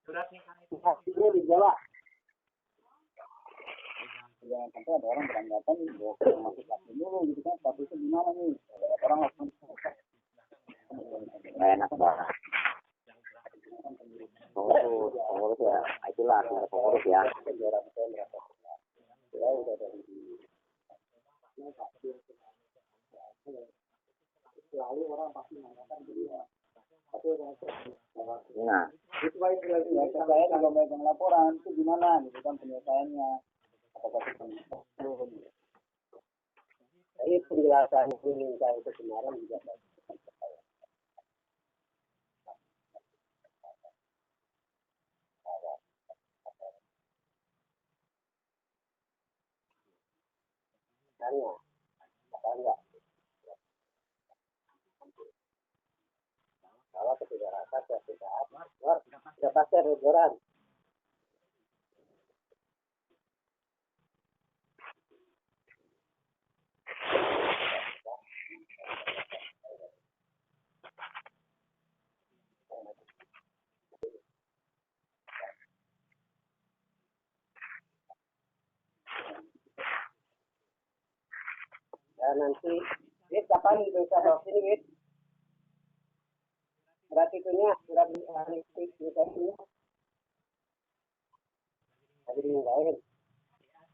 Surat nikah itu di Jawa. Ya, sampai ada orang beranggapan masuk satu dulu gitu kan, statusnya gimana nih? Orang langsung nggak enak banget. Pengurus ya, itulah pengurus ya. Ya udah dari lalu orang pasti mengatakan dia. Nah, itu baik saya juga megang laporan itu gimana gitu kan penyelesaiannya. Jadi penjelasan minta itu kemarin juga tanya apa enggak kalau ketiga rasa ya tidak pasti ada ukuran. Nanti Wit kapan bisa bawa sini Wit? Berarti itunya surat nikahnya tadi dimintain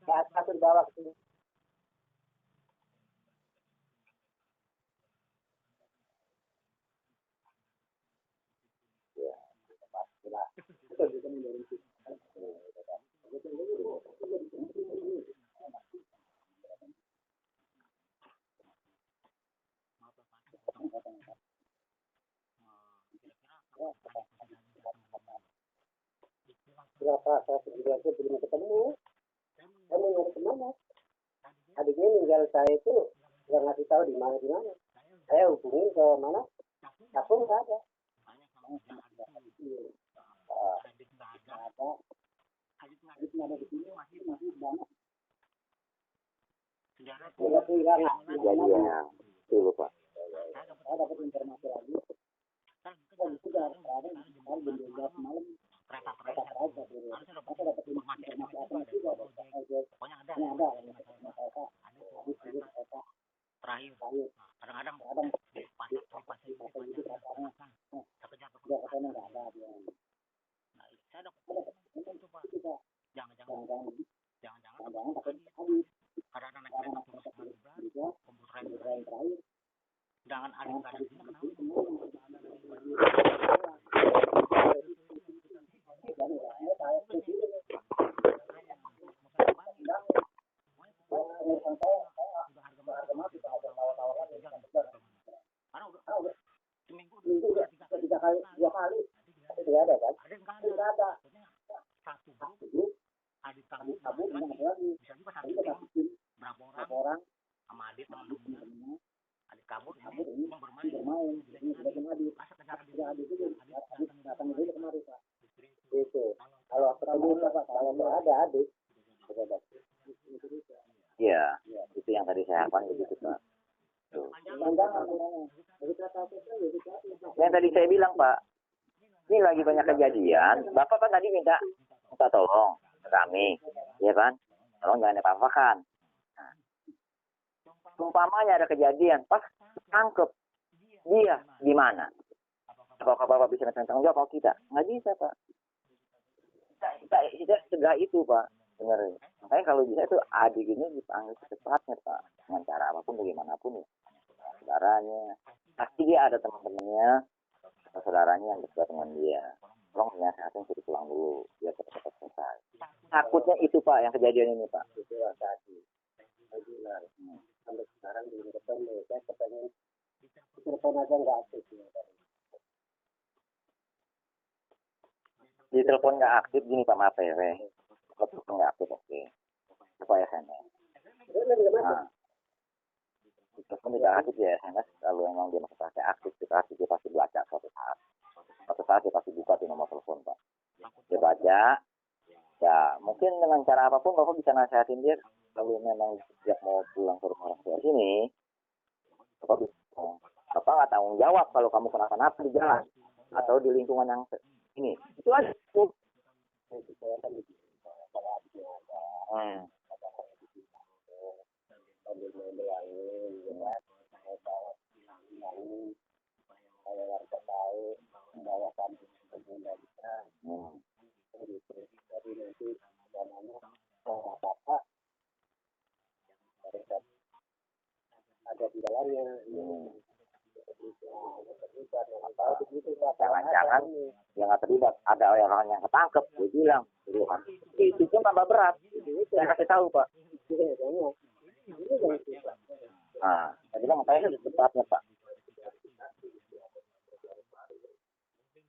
saat satu bawa ke sini. Ya, pastilah. Itu juga menjadi berapa saya sebenarnya belum ketemu. Kamu nyari kemana? Adiknya tinggal saya itu nggak ngasih tahu di mana. Saya hubungin ke mana? Aku nggak ada. Ada di sini masih banyak. Kejadian dulu Pak. Saya dapat informasi lagi. Dan sudah ada di malam. Pokoknya ada terakhir kadang-kadang pasti saya dapat itu Pak jangan kadang-kadang naik kereta turun komputer yang terakhir jangan ada di sini dua kali tidak ada kan? Tidak ada. Satu grup adik kabur lagi. Bisa juga satu tim berapa orang sama adik teman-teman adik kabur cuma bermain adik datang dulu kemari Pak. Itu kalau ketemu Pak kalau nggak ada adik. Iya, itu yang tadi saya harapkan begitu Pak. Yang tadi saya bilang Pak, ini lagi banyak kejadian. Bapak kan tadi minta tolong ke kami, ya kan? Tolong jangan apa-apakan. Nah, umpamanya ada kejadian, pas tangkep dia di mana? Apakah Bapak bisa tanggung jawab kalau kita? Nggak bisa Pak. Kita cegah itu Pak, benar. Makanya kalau bisa itu adik ini dipanggil secepatnya Pak, dengan cara apapun bagaimanapun ya. Saudaranya, pasti dia ada teman-temannya, atau saudaranya yang dekat dengan dia. Tolong menasihatin suruh pulang dulu, biar cepat-cepat selesai. Takutnya itu Pak, yang kejadian ini Pak. Itulah tadi. Sampai sekarang belum ketemu. Saya kepengen telepon aja nggak aktif. Di telepon nggak aktif gini Pak, maaf ya. Kalau telepon nggak aktif oke. Supaya SMS. Nah. Telepon tidak aktif ya SMS, kalau memang dia masih pakai aktif, dia pasti baca suatu saat dia pasti buka di nomor telepon Pak. Dia baca, ya mungkin dengan cara apapun Bapak bisa nasihatin dia. Kalau memang dia mau pulang ke rumah orang tua sini, Bapak bisa Bapak nggak tanggung jawab kalau kamu kenapa-napa di jalan atau di lingkungan yang ini. Itu aja. Ada di dalamnya. Jangan-jangan yang nggak terlibat ada orang yang ketangkep, dia bilang, itu pun tambah berat. Saya kasih tahu Pak. Nah, saya bilang saya secepatnya Pak.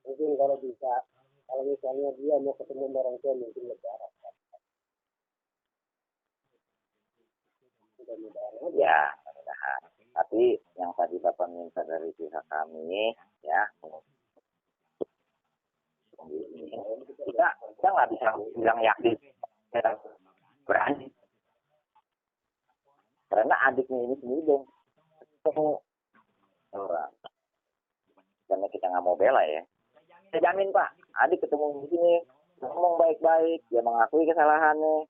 Mungkin kalau bisa, kalau misalnya dia mau ketemu orang tua mungkin lebaran. Ya, mudah-mudahan. Tapi yang tadi Bapak minta dari pihak kami, ya, kita nggak bisa bilang yakin kita berani. Karena adiknya ini sendiri dong ketemu orang. Karena kita nggak mau bela ya. Saya jamin Pak, adik ketemu di sini, ngomong baik-baik, dia mengakui kesalahannya,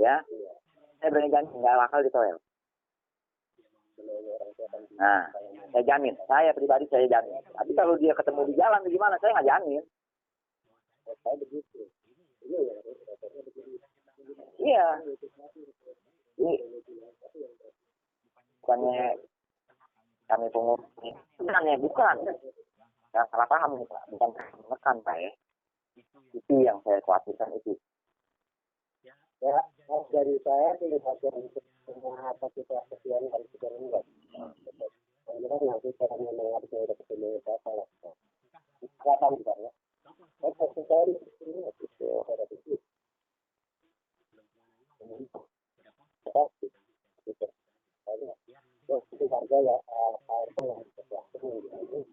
ya. Saya berani jamin nggak bakal ditoel. Nah, saya jamin, saya pribadi saya jamin. Tapi kalau dia ketemu di jalan, gimana? Saya nggak jamin. Iya. Ini bukannya kami pungut, bukan. Saya salah paham nih Pak, bukan menekan Pak ya. Itu yang saya khawatirkan itu. Ya, dari saya tidak ada untuk semua apa kita kesian dari kita enggak. Karena nanti saya memang harus ada ketemu apa lah. Silakan Pak ya. Saya cari ini itu ada itu. Itu harga ya apa yang ini.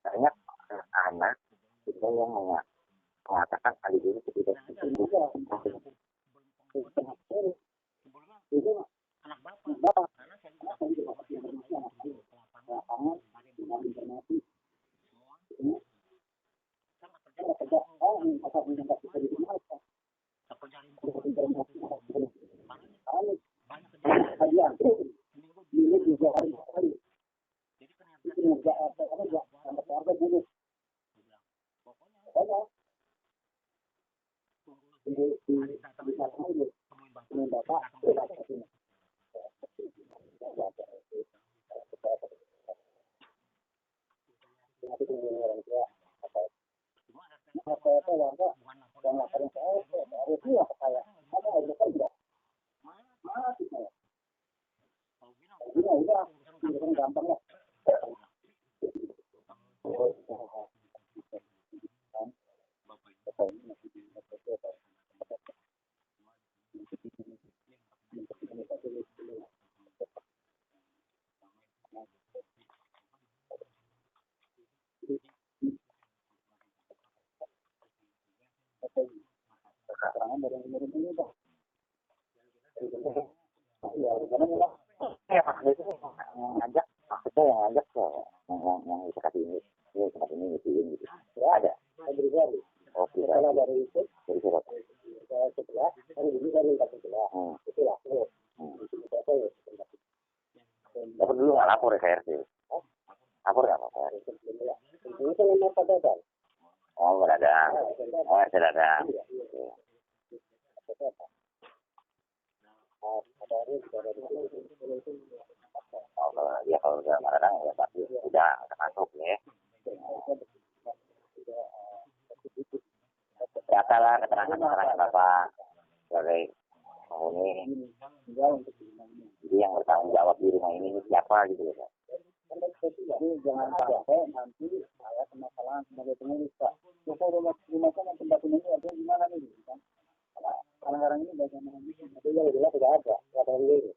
Banyak anak kita yang mengatakan kali ini tidak itu anak bapak karena saya ngajak maksudnya yang ngajak yang bisa kasih ini tempat ini gitu ya ada oke dari itu dari siapa setelah kan ini kan minta setelah itu lah dapat dulu nggak lapor ya KRT lapor nggak apa ini kan nama pada oh berada oh tidak ada Oh, kalau udah marah ya pasti udah masuk ya. Data lah keterangan Bapak sebagai penghuni. Jadi yang bertanggung jawab di rumah ini siapa gitu ya Pak. Jadi jangan sampai nanti saya permasalahan sebagai pengurus Pak. Rumah saya tempat ini ada gimana nih kan? Kadang-kadang ini bagaimana ini? Tapi yang jelas tidak ada. Ada ini.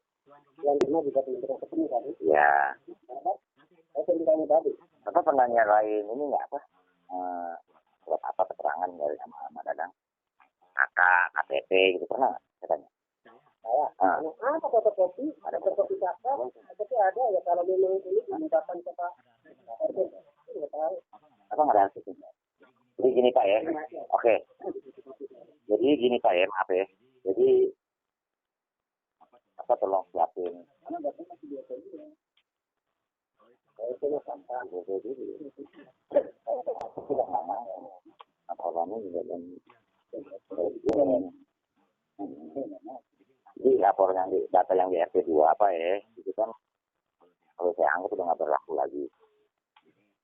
Yang cuma bisa ketemu tadi. Ya. Saya ceritanya tadi. Bapak pernah nyalain ini nggak apa? Surat apa keterangan dari sama Dadang? Kakak, KTP gitu pernah nggak? Katanya. Apa fotokopi? Ada fotokopi kakak? Tapi ada ya kalau memang ini menetapkan kata RT. Tidak tahu. Apa nggak ada hasilnya? Jadi gini Pak ya. Oke. Jadi gini Pak ya, maaf ya. Jadi apa tolong siapin. Karena datang masih biasa juga. Saya cuma sampah. Aku sudah lama. Apa orangnya juga dan jadi laporan yang data yang di RT 2 apa ya, itu kan kalau saya anggap udah nggak berlaku lagi.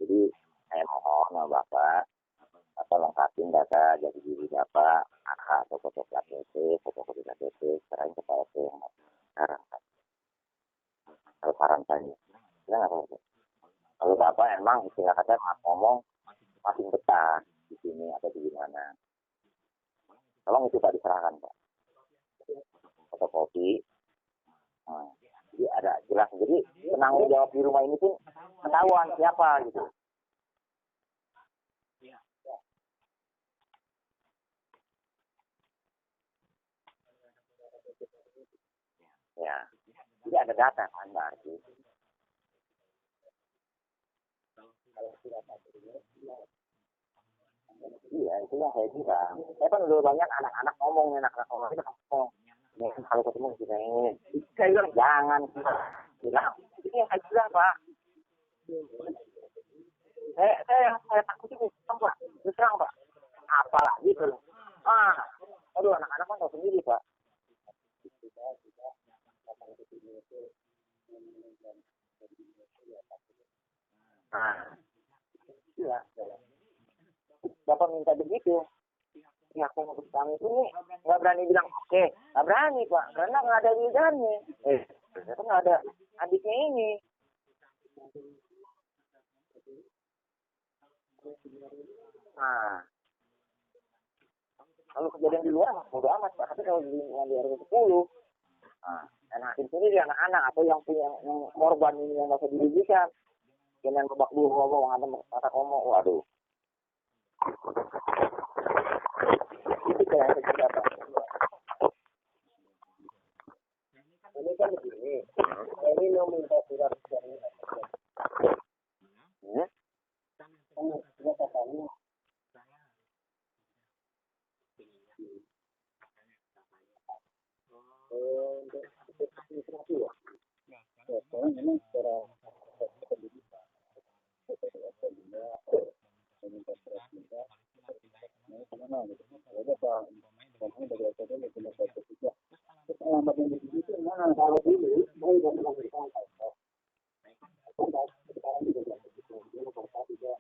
Jadi saya mohon sama Bapak, lengkapin data jadi diri Bapak, kakak atau foto KTP, fotokopi KTP, serahin ke RT yang sekarang kan. Kalau saran saya, kita nggak tahu. Kalau Bapak emang istilah kata ngomong masih betah di sini atau di mana, tolong itu Pak diserahkan Pak. Fotokopi. Jadi ada jelas. Jadi penanggung jawab di rumah ini pun ketahuan siapa gitu. Ya. Jadi ada data kan berarti. Iya, itu yang saya bilang. Saya kan udah banyak anak-anak ngomong kita ngomong. Ya, kalau ketemu kita ini, saya bilang jangan bilang. Ini yang saya bilang Pak. Saya takut itu Pak. Diserang Pak. Apalagi tuh. Aduh anak-anak kan tahu sendiri Pak. Iya. Bapak minta begitu. Pihak pengurus kami ini nggak berani bilang oke, nggak berani Pak, karena nggak ada lidahnya. Ternyata nggak ada adiknya ini. Kalau kejadian di luar bodo amat Pak, tapi kalau di RW 10, enakin sendiri anak-anak atau yang punya yang korban ini yang nggak bisa dirugikan, dengan babak dulu ngomong ada kata ngomong, waduh. Itu kayak apa? Ini kan begini. Ini mau minta surat dari katanya. Untuk administrasi ya. Sekarang memang secara pendidikan. Minta surat minta. Karena gitu. Ada Pak, ngomong dari ATD itu dapat juga. Alamat yang di situ mana kalau dulu mau enggak pernah ditangkap. Sekarang juga begitu. Dia mau kata juga.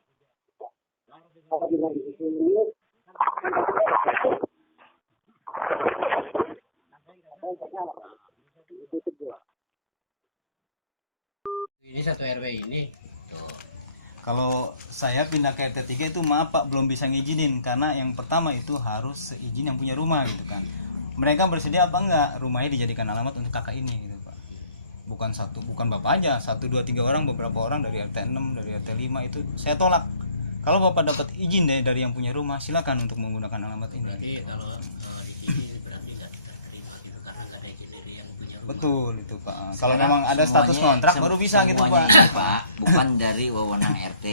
Kalau bilang di sini ini satu RW ini. Kalau saya pindah ke RT 3 itu maaf Pak belum bisa ngizinin karena yang pertama itu harus seizin yang punya rumah gitu kan. Mereka bersedia apa enggak rumahnya dijadikan alamat untuk kakak ini gitu Pak. Bukan Bapak aja, 1 2 3 orang, beberapa orang dari RT 6, dari RT 5 itu saya tolak. Kalau Bapak dapat izin dari yang punya rumah silakan untuk menggunakan alamat ini. Berarti kalau diizin berarti tidak diterima gitu karena nggak ada izin dari yang punya rumah. Betul itu Pak. Kalau memang ada status kontrak baru bisa gitu Pak. Ini, Pak, bukan dari wewenang RT,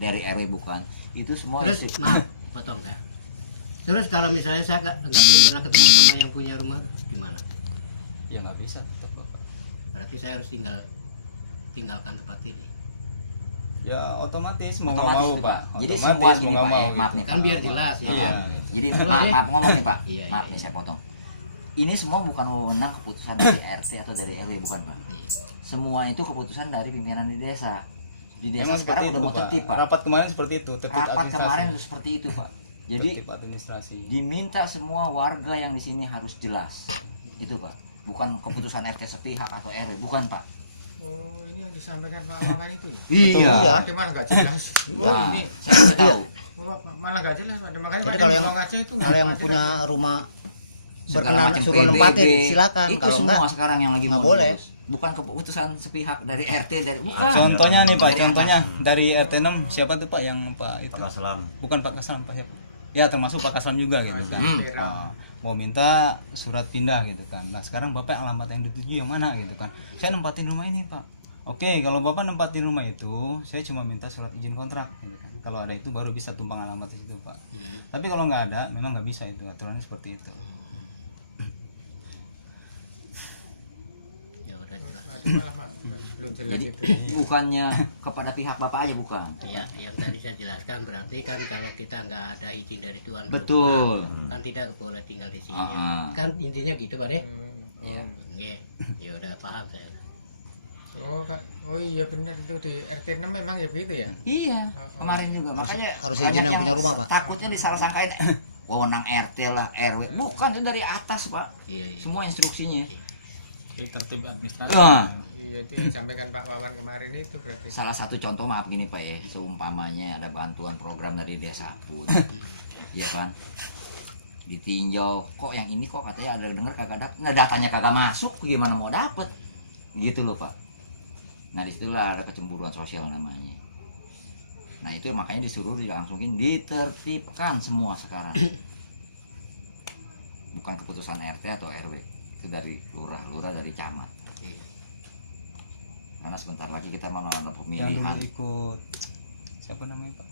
dari RW bukan. Itu semua Terus maaf, potong ya. Terus kalau misalnya saya belum pernah ketemu sama yang punya rumah gimana? Ya nggak bisa tetap Bapak. Berarti saya harus tinggalkan tempat ini. Ya otomatis mau nggak Otomatis mau itu, Pak. Jadi Otomatis semua mau gini, nggak Pak, mau ya, maaf gitu. nih, Kan biar jelas ya. Iya. Kan? Jadi Terus, maaf ngomong nih Pak. Iya, Maaf iya. nih saya potong. ini semua bukan wewenang keputusan dari RT atau dari RW, bukan Pak. Semua itu keputusan dari pimpinan di desa. Di desa Emang sekarang seperti udah itu, mau Pak. tertib Pak. Rapat kemarin seperti itu, tertib Rapat administrasi. kemarin itu seperti itu Pak. Jadi Tertib administrasi. diminta semua warga yang di sini harus jelas. Itu Pak. Bukan keputusan RT sepihak atau RW, bukan Pak. Oh, ini yang disampaikan Pak Wawan itu. Iya. Bagaimana nggak jelas? Oh, Nah, ini saya nggak tahu. malah nggak jelas. Makanya Jadi Pak kalau yang ngomong aja itu. kalau yang punya rumah Segala berkenan macam suruh PBB, nempatin silakan, itu kalau semua enggak sekarang yang lagi nggak mau boleh. diurus. Bukan keputusan sepihak dari RT dari bukan. Contohnya nih Pak, Dari contohnya atas. dari RT 6 siapa tuh Pak yang Pak itu? Pak Kaslam. Bukan Pak Kaslam, Pak siapa? Ya termasuk Pak Kaslam juga gitu kan. Mau minta surat pindah gitu kan. Nah sekarang Bapak alamat yang dituju yang mana gitu kan. Saya nempatin rumah ini Pak. Oke, kalau Bapak nempatin rumah itu, saya cuma minta surat izin kontrak gitu kan. Kalau ada itu baru bisa tumpang alamat di situ Pak. Tapi kalau nggak ada, memang nggak bisa itu, aturannya seperti itu. Ya udah jelas. Jadi bukannya kepada pihak Bapak aja bukan. Ya, yang tadi saya jelaskan berarti kan kalau kita nggak ada izin dari tuan Betul. rumah, kan tidak boleh tinggal di sini. Ah. Kan intinya gitu Pak deh. Iya. Oke. Ya udah paham saya. Oh, Kak. Oh iya benar itu di RT 6 memang ya begitu ya. Iya, kemarin juga. Makanya harus banyak izin yang yang punya rumah, Pak. takutnya disalah sangkain wewenang RT lah, RW. Bukan, itu dari atas, Pak. Iya, iya. Semua instruksinya. Tertib administrasi. Nah, Iya itu yang disampaikan Pak Wawan kemarin itu berarti. salah satu contoh maaf gini Pak ya, seumpamanya ada bantuan program dari desa pun. Iya kan? Ditinjau, kok yang ini kok katanya ada denger kagak dapet. Nah, datanya kagak masuk, gimana mau dapet? Gitu loh, Pak. Nah, disitulah ada kecemburuan sosial namanya. Nah, itu makanya disuruh dilangsungin ditertibkan semua sekarang. Bukan keputusan RT atau RW, itu dari lurah dari camat. Karena sebentar lagi kita mau ada Yang pemilihan. dulu ikut siapa namanya Pak?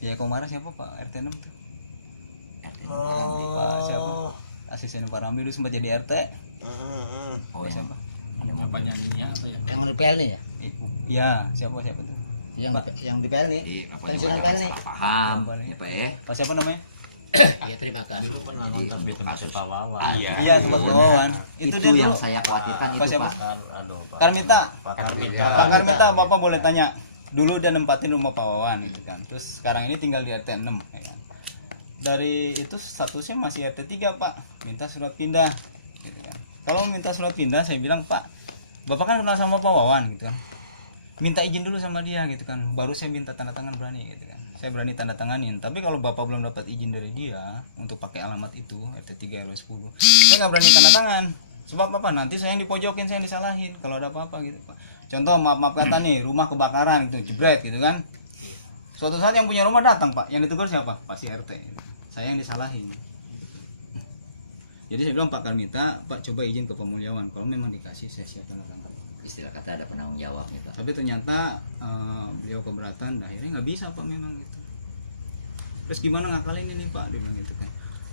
Ya kemarin siapa Pak RT 6 tuh? RT Ramli. Pak siapa? Asisten Pak Ramli dulu sempat jadi RT. Oh, yang Siapa? Apa nyanyinya apa ya? yang di PL nih ya, Ya siapa tuh? yang di PL nih. Jadi apanya Pensiunan jangan kan nih. salah paham, ya Pak ya. Pak siapa namanya? Ya terima kasih. Dulu pernah Jadi nonton di untuk tempat kasus Pak Wawan. Iya tempat Wawan. Itu, dia yang dulu. saya khawatirkan Pak itu siapa? Pak. Aduh, Pak. Karmita. Pak Karmita. Pak Karmita, Bapak boleh tanya. Dulu dia nempatin rumah Pak Wawan gitu kan. Terus sekarang ini tinggal di RT 6 ya kan. Dari itu statusnya masih RT 3 Pak. Minta surat pindah gitu kan. Kalau minta surat pindah saya bilang, "Pak, Bapak kan kenal sama Pak Wawan gitu kan. Minta izin dulu sama dia gitu kan. Baru saya minta tanda tangan berani gitu kan. Saya berani tanda tanganin. Tapi kalau Bapak belum dapat izin dari dia untuk pakai alamat itu RT 3 RW 10, saya nggak berani tanda tangan. Sebab apa? Nanti saya yang dipojokin, saya yang disalahin kalau ada apa-apa gitu Pak. Contoh maaf kata nih, rumah kebakaran gitu, jebret gitu kan. Suatu saat yang punya rumah datang Pak, yang ditegur siapa? Pasti RT. Saya yang disalahin. Jadi saya bilang Pak Karmita, Pak coba izin ke Pemuliawan. Kalau memang dikasih saya siap tanda tangan. Istilah kata ada penanggung jawabnya Pak. Tapi ternyata beliau keberatan, akhirnya nggak bisa Pak memang gitu. Terus gimana ngakalin ini Pak? Dia bilang gitu kan.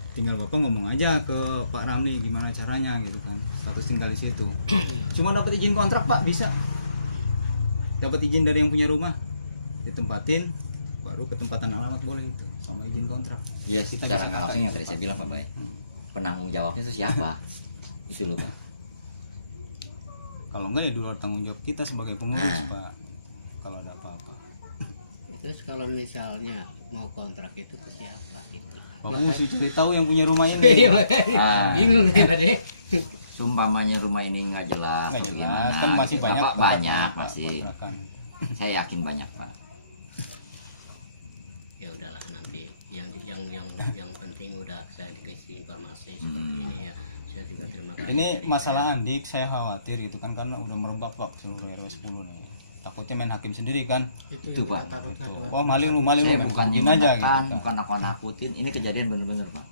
Tinggal Bapak ngomong aja ke Pak Ramli gimana caranya gitu kan. Status tinggal di situ. Cuma dapat izin kontrak Pak bisa. Dapat izin dari yang punya rumah, ditempatin, baru ketempatan alamat boleh itu sama izin kontrak. Iya, Kita secara bisa nggak langsung kakak yang itu, tadi saya Pak. bilang Pak Bay. Penanggung jawabnya itu siapa? Itu loh Pak. Kalau enggak ya di luar tanggung jawab kita sebagai pengurus Pak. Kalau ada apa-apa. Terus kalau misalnya mau kontrak itu ke siapa? Gitu. Bapak mesti cari tahu yang punya rumah Iya, ini. Ah. bingung Pak deh. Sumpamanya rumah ini nggak jelas Nggak atau jelas, gimana? kan masih gitu. banyak Apa, tempat banyak Pak, masih. kontrakan. Saya yakin banyak Pak. Ya udahlah nanti yang penting udah saya dikasih informasi seperti Hmm. ini ya. Saya juga terima kasih. Ini masalah Andik saya khawatir gitu kan karena udah merebak Pak seluruh RW 10 nih. Takutnya main hakim sendiri kan. Itu, Pak. Itu. Oh maling lu maling Saya lu main bukan gebukin aja gitu. menekan, Kan. bukan nakut-nakutin. Ini kejadian bener-bener Pak.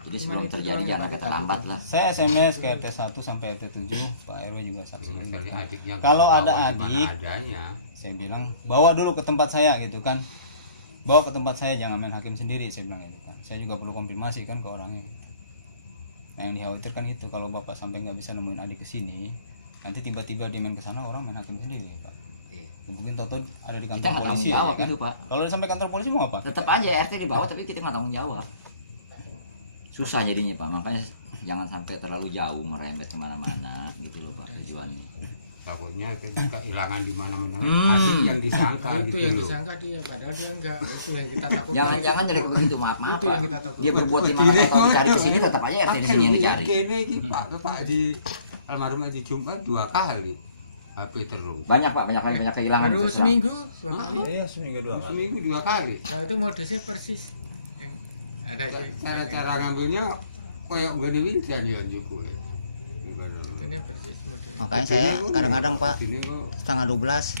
Jadi sebelum terjadi jangan kita lambat lah. Saya SMS ke RT 1 sampai RT 7, Pak RW juga saksi. Tadi adik yang Kalau ada bawa adik, dimana adanya. saya bilang bawa dulu ke tempat saya gitu kan. Bawa ke tempat saya, jangan main hakim sendiri, saya bilang gitu kan. Saya juga perlu konfirmasi kan ke orangnya. Nah yang dikhawatirkan itu kalau Bapak sampai nggak bisa nemuin adik ke sini, nanti tiba-tiba dia main ke sana orang main hakim sendiri Pak. Mungkin toto ada di Kita kantor nggak polisi tanggung jawab ya kan. itu Pak. Kalau udah sampai kantor polisi mau apa? Tetap aja RT di bawah tapi kita nggak tanggung jawab. Susah jadinya Pak. Makanya jangan sampai terlalu jauh merembet kemana-mana gitu loh Pak tujuannya. Takutnya kita kehilangan di mana-mana. Hmm. Hasil yang disangka itu gitu yang loh. disangka dia padahal dia enggak, itu yang kita takutkan. Jangan-jangan jadi begitu, maaf Itu Pak. yang kita takutkan. Dia berbuat di mana atau dicari ke sini tetap aja RT di sini yang dicari. Kene iki Pak di almarhum Haji Jumat 2 kali. HP terus. Banyak Pak, banyak kehilangan Baru terus terang. seminggu. Iya, seminggu 2 kali. Seminggu 2 kali. Nah itu modusnya persis. Ada Cara-cara ngambilnya kayak gini windan ya Juku. ini persis modus. Makanya saya kadang-kadang Pak setengah 12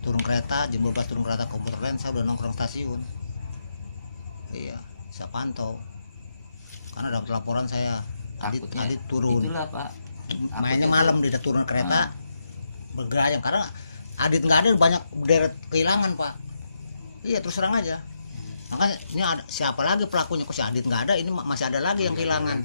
turun kereta, jam 12 turun kereta komuter lain, saya udah nongkrong stasiun. Iya, saya pantau. Karena dapat laporan saya Takutnya Adit turun. itulah Pak. Mainnya Takutnya malam tuh- dia turun kereta bergerayang karena Adit nggak ada, banyak deret kehilangan Pak. Iya terus terang aja. Makanya ini ada siapa lagi pelakunya, kok si Adit nggak ada, ini masih ada lagi yang kehilangan.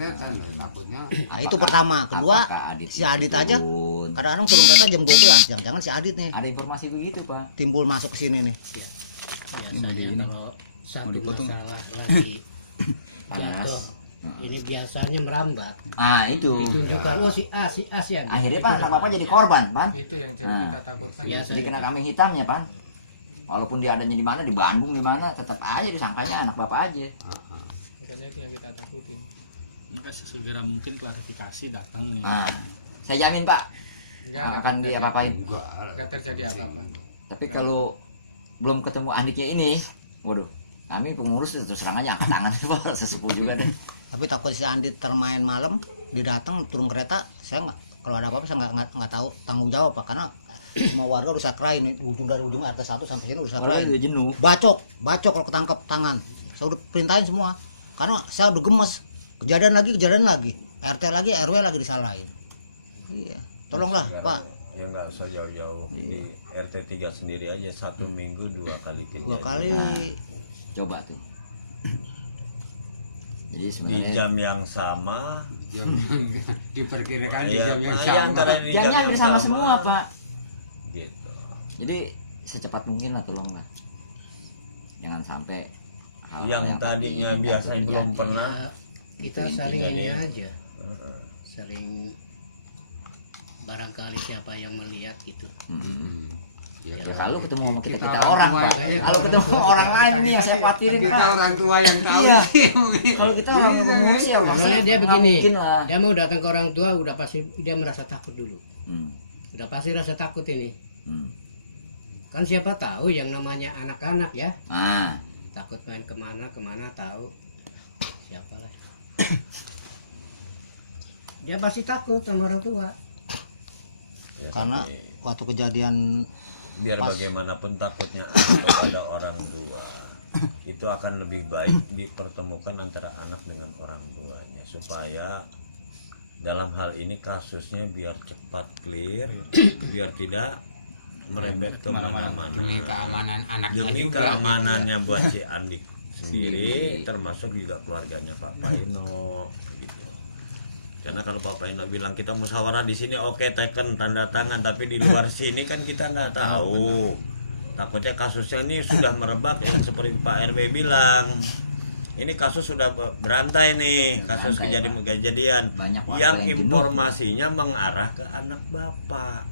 Takutnya Nah, itu pertama. Kedua, apakah Adit si Adit aja turun? kadang-kadang turun kereta jam 12, jangan-jangan si Adit nih Ada informasi begitu Pak. timbul masuk ke sini nih. Biasanya kalau satu masalah lagi jatuh, ini biasanya merambat. Ah itu. Ditunjukkan, oh si A yang. Akhirnya Pak anak Bapak jadi korban Pan. Itu yang Nah. kita takutkan. Biasa. Jadi kena kambing hitamnya Pan. Walaupun dia adanya di mana, di Bandung di mana, tetap aja disangkanya anak Bapak aja. Makanya itu yang kita takutin. Maka sesegera mungkin klarifikasi datang nih. Nah, saya jamin Pak Enggak akan diapa-apain. enggak terjadi apa-apa. Tapi kalau belum ketemu adiknya ini, waduh, kami pengurus terus terang aja angkat tangan Pak, sesepuh juga deh. Tapi takut si Adit termain malam, dia datang turun kereta, saya nggak, kalau ada apa-apa saya nggak tahu tanggung jawab Pak, karena semua warga udah sakrain nih, ujung dari ujung RT 1 sampai sini udah Warga sakrain. udah jenuh. Bacok kalau ketangkep tangan, saya udah perintahin semua, karena saya udah gemes, kejadian lagi, RT lagi, RW lagi disalahin. Iya, tolonglah Pak. Ya nggak usah jauh-jauh, di RT 3 sendiri aja 1 minggu 2 kali kejadian. 2 kali. Nah, coba tuh. Jadi Di sebenarnya jam yang sama. jam diperkirakan di Iya, jam yang iya, sama. antara di jam jamnya hampir yang sama semua Pak. Gitu. Jadi secepat mungkin lah tolonglah. Jangan sampai hal Yang tadinya biasa belum pernah. Kita Itu saling intinya ini dia. aja, saling barangkali siapa yang melihat gitu. Ya kalau ketemu sama kita Kita orang orang Pak. tua, ya. Kalau ketemu orang lain nih yang saya khawatirin Kita Pak. orang tua yang tahu Iya. sih. Kalau kita orang pengurus ya pasti Soalnya dia nggak begini, mungkin lah. dia mau datang ke orang tua udah pasti dia merasa takut dulu. Hmm. Udah pasti rasa takut ini. Hmm. Kan siapa tahu yang namanya anak-anak ya, Ah, takut main kemana tahu siapa lah. Dia pasti takut sama orang tua. Ya, Karena tapi waktu kejadian biar pas- bagaimanapun takutnya anak kepada orang tua itu akan lebih baik dipertemukan antara anak dengan orang tuanya supaya dalam hal ini kasusnya biar cepat clear, biar tidak merembet kemana-mana. Demi keamanan anaknya Demi juga. keamanannya buat si Andik sendiri, termasuk juga keluarganya Pak Paino. Gitu. Karena kalau Pak Paino bilang kita musyawarah di sini, oke, teken tanda tangan, tapi di luar sini kan kita nggak tahu. Takutnya kasusnya ini sudah merebak yang seperti Pak RW bilang. Ini kasus sudah berantai nih, kasus Berantai, kejadian Banyak warga yang yang jenuh. informasinya mengarah ke anak bapak.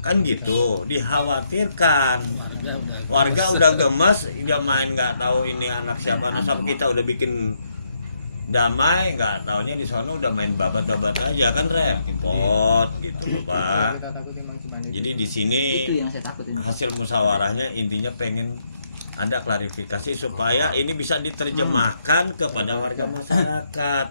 Kan gitu, dikhawatirkan. Warga udah gemes, dia main nggak tahu ini anak siapa, nasab kita udah bikin damai, nggak taunya di sana udah main babat-babat aja kan repot gitu loh, Pak. Kita takut emang cuma itu. Jadi di sini Itu yang saya takutin. hasil musyawarahnya intinya pengen ada klarifikasi supaya ini bisa diterjemahkan kepada warga masyarakat.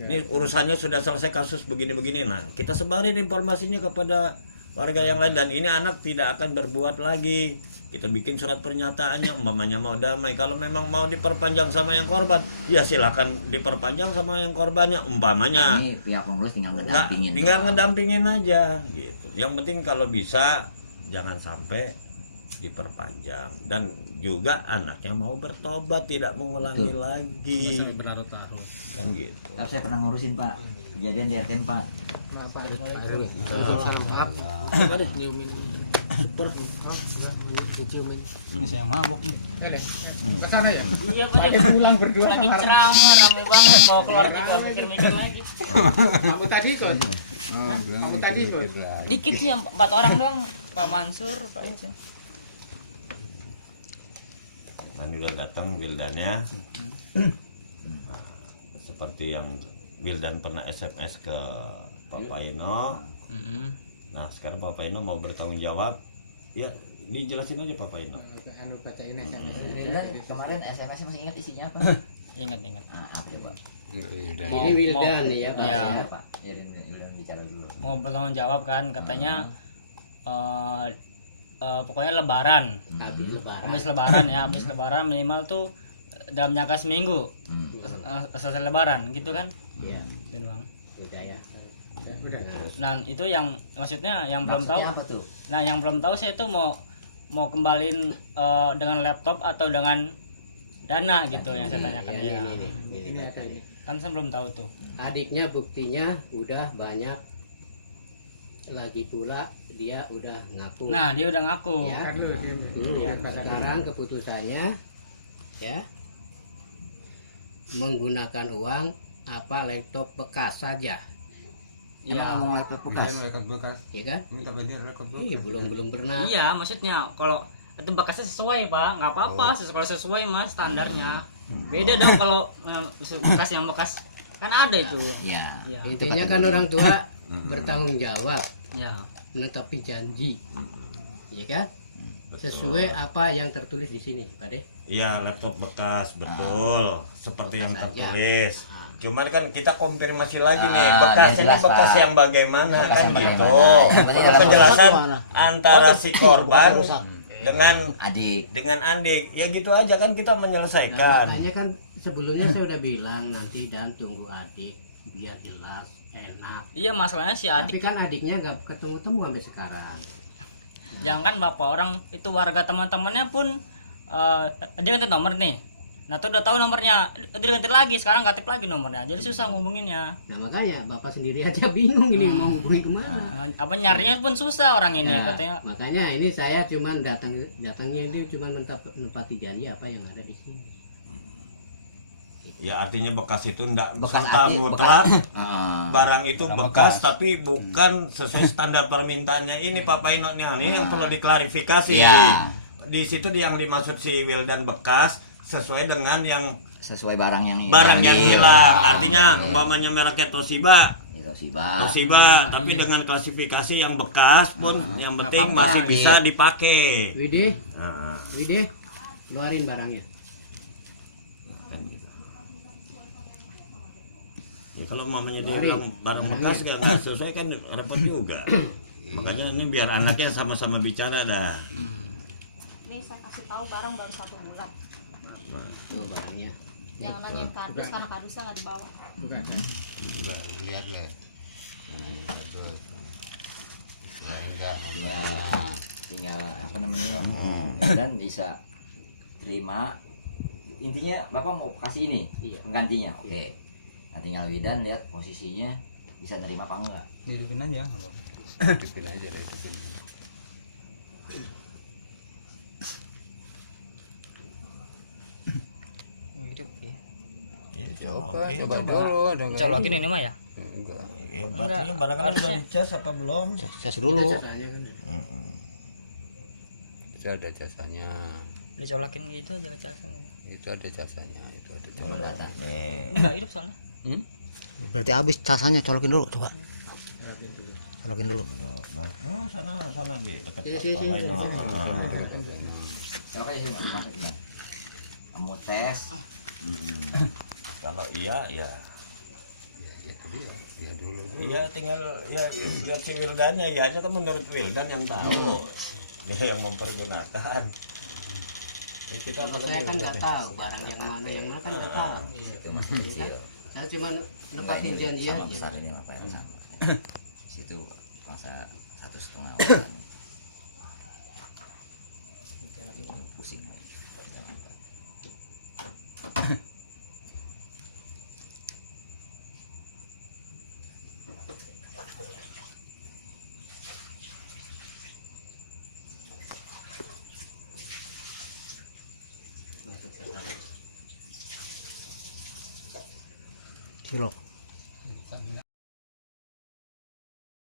Ini urusannya sudah selesai kasus begini-begini, nah kita sebarin informasinya kepada warga yang lain dan ini anak tidak akan berbuat lagi. Kita bikin surat pernyataannya, umpamanya mau damai. Kalau memang mau diperpanjang sama yang korban, ya silakan diperpanjang sama yang korbannya, umpamanya. Ini pihak pengurus tinggal Nggak, ngedampingin. tinggal doang. ngedampingin aja gitu. Yang penting kalau bisa jangan sampai diperpanjang dan juga anaknya mau bertobat, tidak mengulangi Betul. lagi. Nggak sampai berlarut-larut. Kan gitu. Tapi saya pernah ngurusin Pak kejadian di RT 4. Maaf Pak RW. Waalaikumsalam. Maaf. Coba deh nyiumin. Super. Oh, enggak menciumin. Ini saya mabuk nih. Ke sana ya? Iya Pak. Pakai pulang berdua Lagi sama ceramah rame banget mau keluar juga mikir-mikir lagi. kamu tadi ikut. Kamu tadi ikut. Dikit sih 4 orang doang. Pak Mansur, Pak Ica. Tadi udah datang Wildannya. Nah, seperti yang Wildan pernah SMS ke Pak Paino. Nah sekarang Pak Paino mau bertanggung jawab. Ya dijelasin aja Pak Paino. Anu bacain SMS. Wildan kemarin SMS masih ingat isinya apa? Ingat. Apa coba? Ini Wildan ya Pak. Ya, Pak. Wildan bicara dulu. Mau bertanggung jawab kan katanya pokoknya lebaran. Habis lebaran minimal tuh dalam jangka seminggu. Selesai lebaran gitu kan? Iya. Bang. Udah ya. Udah. Nah, itu yang maksudnya yang belum tahu. Maksudnya apa tuh? Nah, yang belum tahu saya itu mau kembaliin dengan laptop atau dengan dana gitu yang saya tanyakan. Ya, ya. ini ada ini. Kan saya belum tahu tuh. Adiknya buktinya udah banyak, lagi pula dia udah ngaku. Nah, dia udah ngaku. Ya. Sekarang keputusannya ya menggunakan uang apa laptop bekas saja. Emang ngomong laptop bekas? Iya kan? Belum pernah. Iya, maksudnya kalau itu bekasnya sesuai Pak, nggak apa-apa. Kalau sesuai Mas standarnya. Beda dong kalau bekas yang bekas kan ada itu. Iya. Intinya kan orang tua bertanggung jawab. Ya. Menetapi janji. Iya kan? Sesuai apa yang tertulis di sini, Pak De. Iya laptop bekas betul seperti yang tertulis. Cuman kan kita konfirmasi lagi nih bekasnya bekas yang bagaimana kan gitu. Penjelasan antara si korban dengan adik ya gitu aja kan kita menyelesaikan. Makanya kan sebelumnya saya udah bilang nanti dan tunggu adik biar jelas enak. Iya masalahnya si adik. Tapi kan adiknya nggak ketemu-temu sampai sekarang. Jangan bapak orang itu warga teman-temannya pun dia ganti nomor nih. Nah tuh udah tahu nomornya, dia ganti lagi, sekarang ganti lagi nomornya, jadi susah ngubunginnya. Nah makanya bapak sendiri aja bingung ini mau hubungin kemana. Apa nyarinya pun susah orang ini Ya, katanya. makanya ini saya cuman datangnya ini cuman menepati janji apa yang ada di sini. Ya artinya bekas itu enggak Bekas serta arti- mutlak barang itu Barang bekas bekas. tapi bukan sesuai standar permintaannya ini Pak Paino nih ini yang perlu diklarifikasi. Iya. Di situ yang dimaksud si Wildan bekas sesuai dengan yang Sesuai barang yang hilang. Artinya umpamanya mereknya Toshiba, tapi dengan klasifikasi yang bekas pun yang penting masih bisa dipakai. Wide, Nah, Wide, keluarin barangnya. kan gitu. Ya kalau mamanya dia bilang barang bekas nggak sesuai kan repot juga. Makanya ini biar anaknya sama-sama bicara dah. Ini saya kasih tahu barang baru 1 bulan. Tuh barangnya. Jangan nanyain kardus karena kardusnya nggak dibawa. Bukan saya. Lihat deh. Tinggal apa namanya dan bisa terima. Intinya bapak mau kasih ini penggantinya, oke. Nah tinggal Widan lihat posisinya bisa nerima apa enggak. Hidupin aja. Hidupin aja deh, hidupin. Coba dulu dong. Colokin ini mah ya. Enggak. Berarti barang kan belum dicas apa belum? Cas dulu. Itu casanya kan. Itu ada jasanya. Dicolokin gitu jangan casan. Itu ada jasanya, itu ada Nomor jasanya. data. Nah, hidup soalnya. Berarti habis casanya colokin dulu coba. Colokin dulu. Sana di dekat Sini. Coba aja sih maksudnya. Kamu tes. Kalau iya ya. Ya dulu. Iya tinggal ya lihat si Wildannya ya kan menurut Wildan yang tahu. Dia yang mempergunakan. Ya, kita Saya kan nggak tahu barang yang mana kan nggak tahu. Itu masih kecil. Saya cuma Enggak, nepatin ini janji sama aja. besar ini apa yang sama. Situ masa 1,5 orang. Pusing. Astagfirullah.